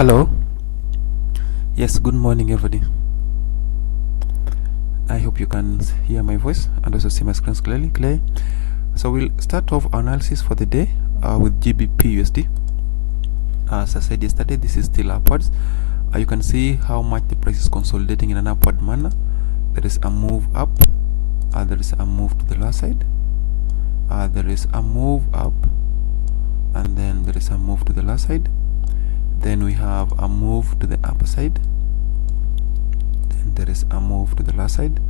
Hello. Yes, good morning, everybody. I hope you can hear my voice and also see my screen clearly. So we'll start off our analysis for the day with Gbp Usd. As I said yesterday, this is still upwards. You can see how much the price is consolidating in an upward manner. There is a move up, there is a move to the lower side, there is a move up, and then there is a move to the lower side. Then we have a move to the upper side, then there is a move to the lower side,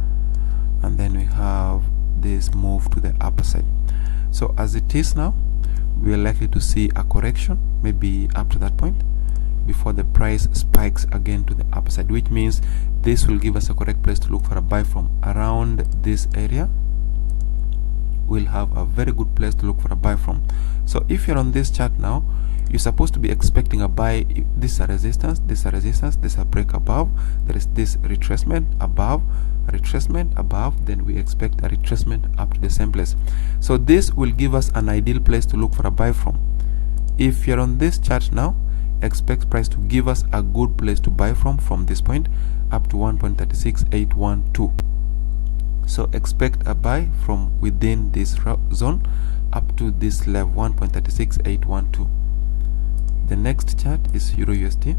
and then we have this move to the upper side. So as it is now, we are likely to see a correction maybe up to that point before the price spikes again to the upper side, which means this will give us a correct place to look for a buy from. Around this area we'll have a very good place to look for a buy from. So if you're on this chart now, you're supposed to be expecting a buy. This is a resistance, this is a resistance, this is a break above, there is this retracement above, a retracement above, then we expect a retracement up to the same place. So this will give us an ideal place to look for a buy from. If you're on this chart now, expect price to give us a good place to buy from this point up to 1.36812. so expect a buy from within this zone up to this level 1.36812. The next chart is Euro USD.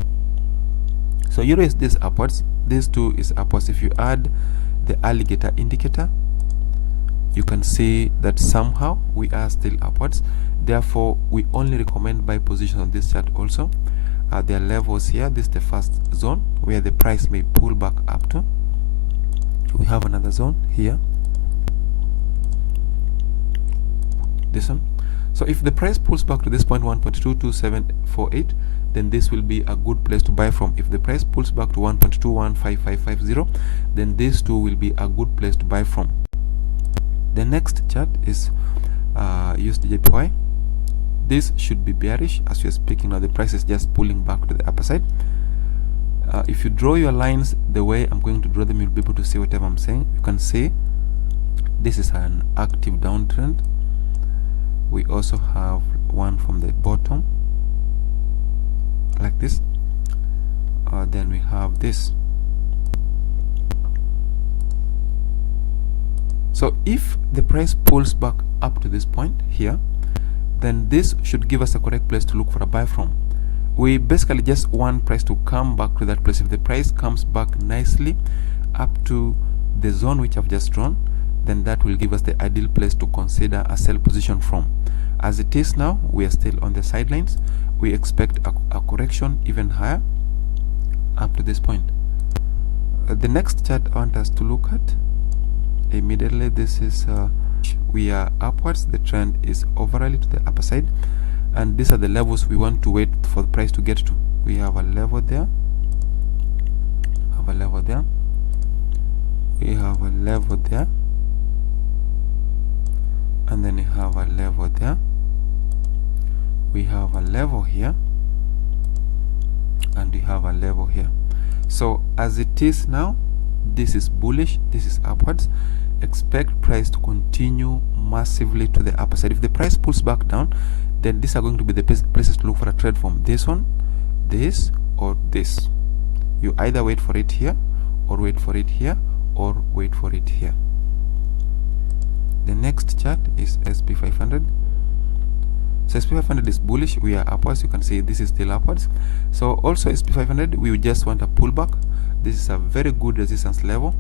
So Euro USD is upwards, this too is upwards. If you add the alligator indicator, you can see that somehow we are still upwards. Therefore we only recommend buy position on this chart also. There are levels here. This is the first zone where the price may pull back up to. We have another zone here, this one. So if the price pulls back to this point 1.22748, then this will be a good place to buy from. If the price pulls back to 1.215550, then this too will be a good place to buy from. The next chart is USD. This should be bearish. As we are speaking now, the price is just pulling back to the upper side. If you draw your lines the way I'm going to draw them, you'll be able to see whatever I'm saying. You can see this is an active downtrend. We also have one from the bottom like this. Then we have this. So if the price pulls back up to this point here, then this should give us a correct place to look for a buy from. We basically just want price to come back to that place. If the price comes back nicely up to the zone which I've just drawn, then that will give us the ideal place to consider a sell position from. As it is now, we are still on the sidelines. We expect a correction even higher up to this point. The next chart I want us to look at immediately, this is we are upwards. The trend is overall to the upper side, and these are the levels we want to wait for the price to get to. We have a level there, have a level there, we have a level there, and then we have a level there, we have a level here, and we have a level here. So as it is now, this is bullish, this is upwards. Expect price to continue massively to the upper side. If the price pulls back down, then these are going to be the places to look for a trade from. This one, this, or this. You either wait for it here, or wait for it here, or wait for it here. The next chart is SP500. So SP500 is bullish, we are upwards. You can see this is still upwards. So also SP500, we just want a pullback. This is a very good resistance level.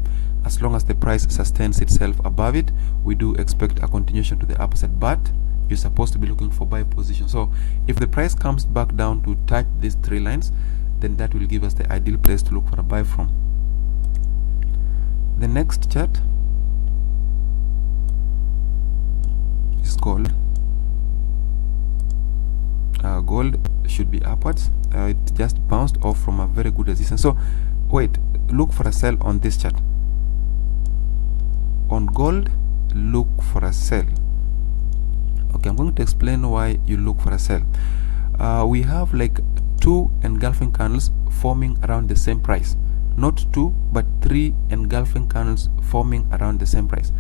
As long as the price sustains itself above it, we do expect a continuation to the upside, but you're supposed to be looking for buy position. So if the price comes back down to touch these three lines, then that will give us the ideal place to look for a buy from. The next chart is gold. Gold should be upwards. It just bounced off from a very good resistance. So wait, look for a sell on this chart. On gold, look for a sell. Okay, I'm going to explain why you look for a sell. We have like two engulfing candles forming around the same price. Not two, but three engulfing candles forming around the same price.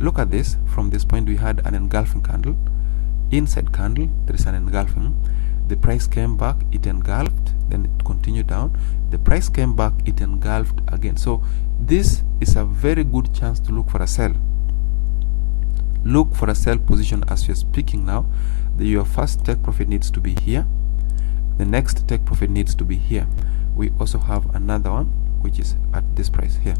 Look at this. From this point, we had an engulfing candle. Inside candle, there is an engulfing. The price came back, it engulfed, then it continued down. The price came back, it engulfed again. So this is a very good chance to look for a sell. Look for a sell position as you're speaking now. Your first take profit needs to be here. The next take profit needs to be here. We also have another one which is at this price here.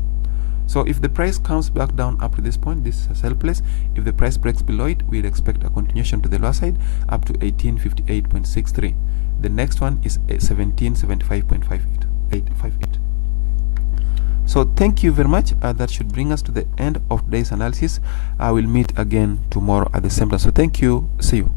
So if the price comes back down up to this point, this is a sell place. If the price breaks below it, we'd expect a continuation to the lower side up to 1858.63. The next one is 1775.58. So thank you very much. That should bring us to the end of today's analysis. I will meet again tomorrow at the same time. So thank you. See you.